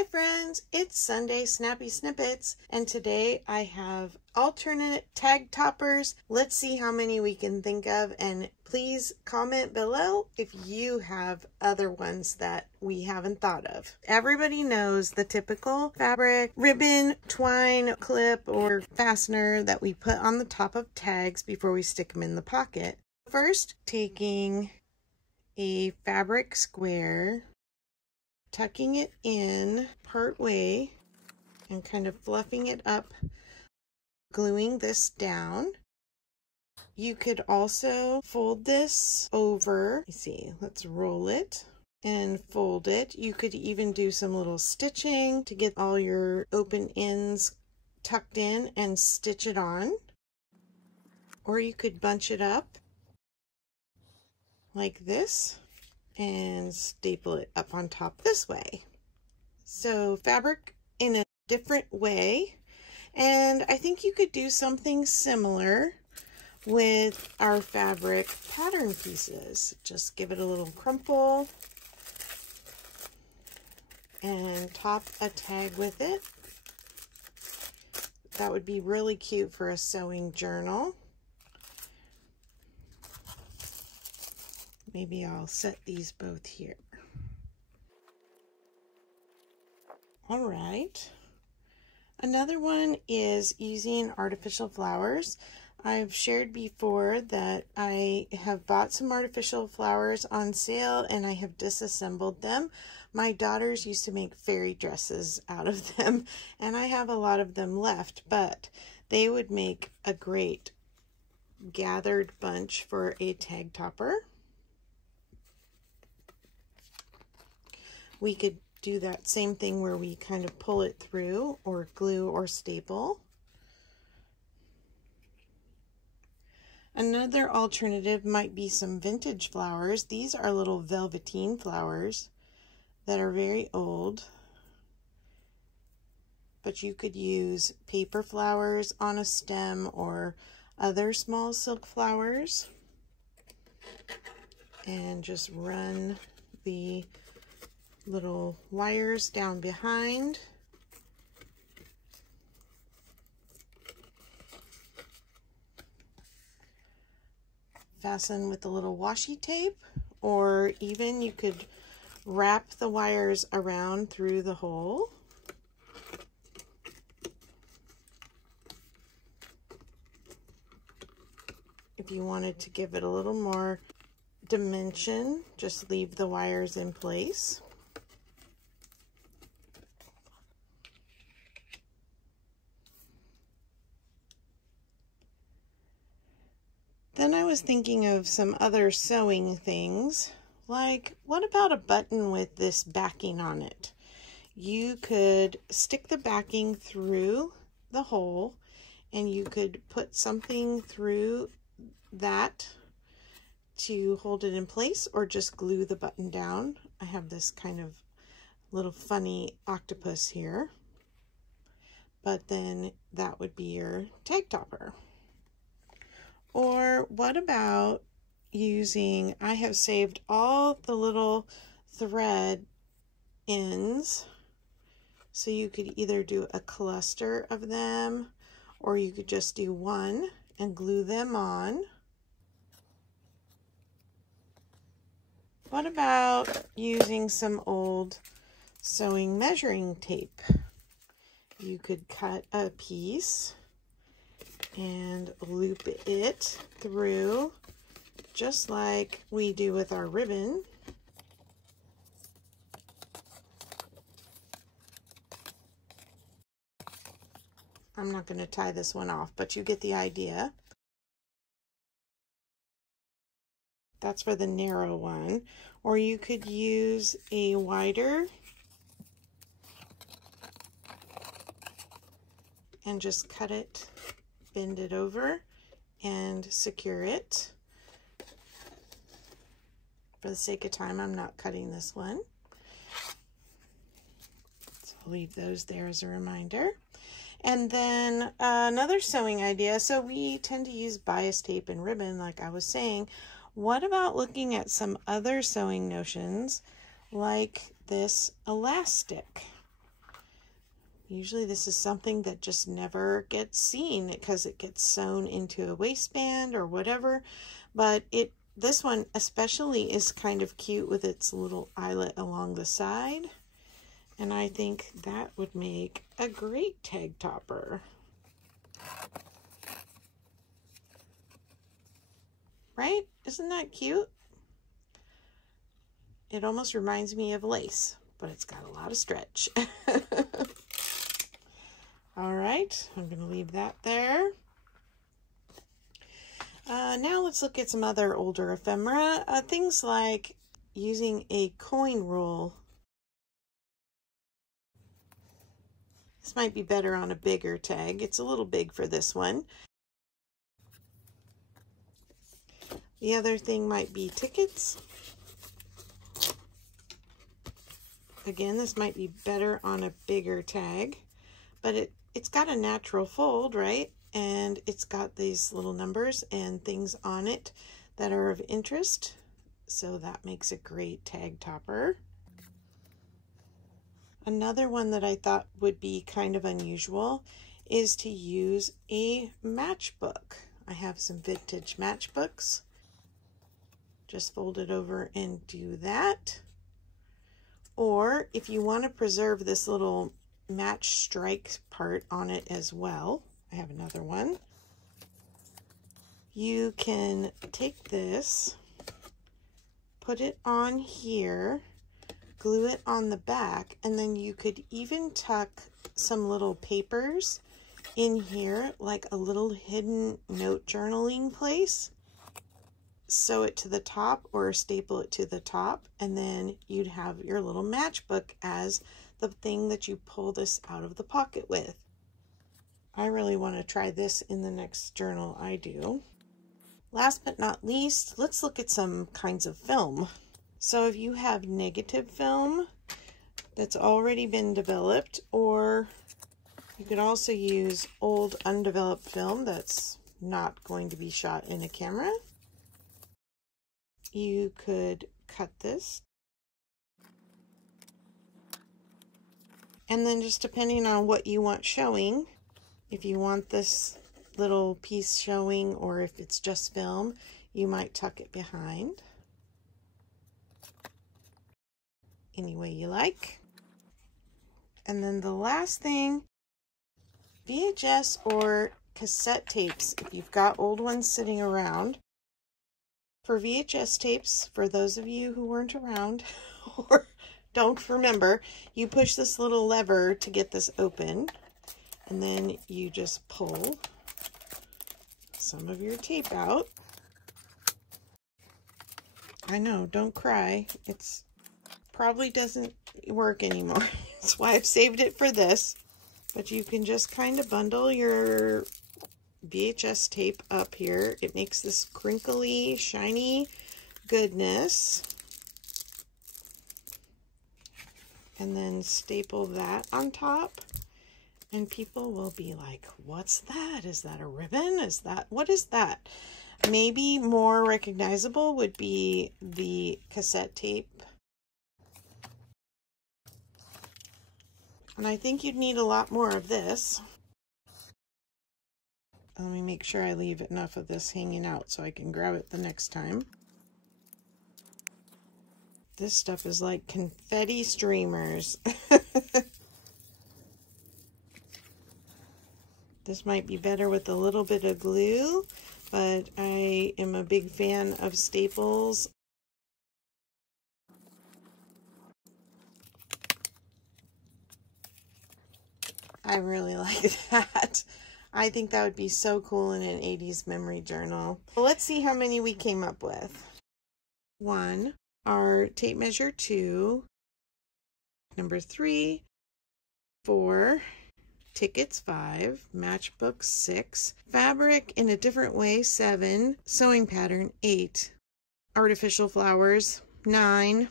Hi friends, it's Sunday Snappy Snippets, and today I have alternate tag toppers. Let's see how many we can think of, and please comment below if you have other ones that we haven't thought of. Everybody knows the typical fabric, ribbon, twine, clip, or fastener that we put on the top of tags before we stick them in the pocket. First, taking a fabric square, tucking it in part way and kind of fluffing it up, gluing this down. You could also fold this over. Let's roll it and fold it. You could even do some little stitching to get all your open ends tucked in and stitch it on. Or you could bunch it up like this and staple it up on top this way. So fabric in a different way, and I think you could do something similar with our fabric pattern pieces. Just give it a little crumple and top a tag with it. That would be really cute for a sewing journal. Maybe I'll set these both here. All right. Another one is using artificial flowers. I've shared before that I have bought some artificial flowers on sale and I have disassembled them. My daughters used to make fairy dresses out of them, and I have a lot of them left, but they would make a great gathered bunch for a tag topper. We could do that same thing where we kind of pull it through, or glue or staple. Another alternative might be some vintage flowers. These are little velveteen flowers that are very old, but you could use paper flowers on a stem or other small silk flowers and just run the little wires down behind. Fasten with a little washi tape, or even you could wrap the wires around through the hole. If you wanted to give it a little more dimension, just leave the wires in place. Then I was thinking of some other sewing things, like what about a button with this backing on it? You could stick the backing through the hole, and you could put something through that to hold it in place, or just glue the button down. I have this kind of little funny octopus here, but then that would be your tag topper. Or what about using, I have saved all the little thread ends, so you could either do a cluster of them, or you could just do one and glue them on. What about using some old sewing measuring tape? You could cut a piece and loop it through just like we do with our ribbon. I'm not going to tie this one off, but you get the idea. That's for the narrow one. Or you could use a wider and just cut it, bend it over, and secure it. For the sake of time, I'm not cutting this one. So I'll leave those there as a reminder. And then another sewing idea. So we tend to use bias tape and ribbon, like I was saying. What about looking at some other sewing notions, like this elastic? Usually this is something that just never gets seen because it gets sewn into a waistband or whatever, but this one especially is kind of cute with its little eyelet along the side, and I think that would make a great tag topper. Right? Isn't that cute? It almost reminds me of lace, but it's got a lot of stretch. All right, I'm going to leave that there. Now let's look at some other older ephemera. Things like using a coin roll. This might be better on a bigger tag. It's a little big for this one. The other thing might be tickets. Again, this might be better on a bigger tag, but it's got a natural fold, right? And it's got these little numbers and things on it that are of interest. So that makes a great tag topper. Another one that I thought would be kind of unusual is to use a matchbook. I have some vintage matchbooks. Just fold it over and do that. Or if you want to preserve this little match strike part on it as well, I have another one. You can take this, put it on here, glue it on the back, and then you could even tuck some little papers in here, like a little hidden note journaling place. Sew it to the top or staple it to the top, and then you'd have your little matchbook as the thing that you pull this out of the pocket with. I really want to try this in the next journal I do. Last but not least, let's look at some kinds of film. So if you have negative film that's already been developed, or you could also use old undeveloped film that's not going to be shot in a camera. You could cut this. And then just depending on what you want showing, if you want this little piece showing or if it's just film, you might tuck it behind. Any way you like. And then the last thing, VHS or cassette tapes, if you've got old ones sitting around. For VHS tapes, for those of you who weren't around or don't remember, you push this little lever to get this open, and then you just pull some of your tape out. I know, don't cry. It's probably doesn't work anymore. That's why I've saved it for this. But you can just kind of bundle your VHS tape up here. It makes this crinkly, shiny goodness. And then staple that on top. And people will be like, what's that? Is that a ribbon? Is that, what is that? Maybe more recognizable would be the cassette tape. And I think you'd need a lot more of this. Let me make sure I leave enough of this hanging out so I can grab it the next time. This stuff is like confetti streamers. This might be better with a little bit of glue, but I am a big fan of staples. I really like that. I think that would be so cool in an 80s memory journal. Well, let's see how many we came up with. 1, our tape measure 2, number 3, 4, tickets 5, matchbook 6, fabric in a different way 7, sewing pattern 8, artificial flowers 9,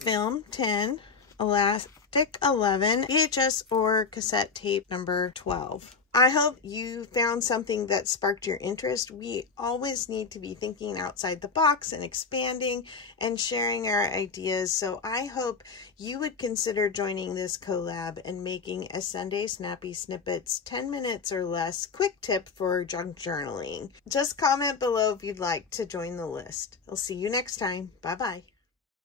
film 10, elastic 11, VHS or cassette tape number 12. I hope you found something that sparked your interest. We always need to be thinking outside the box and expanding and sharing our ideas. So I hope you would consider joining this collab and making a Sunday Snappy Snippets 10 minutes or less quick tip for junk journaling. Just comment below if you'd like to join the list. I'll see you next time. Bye-bye.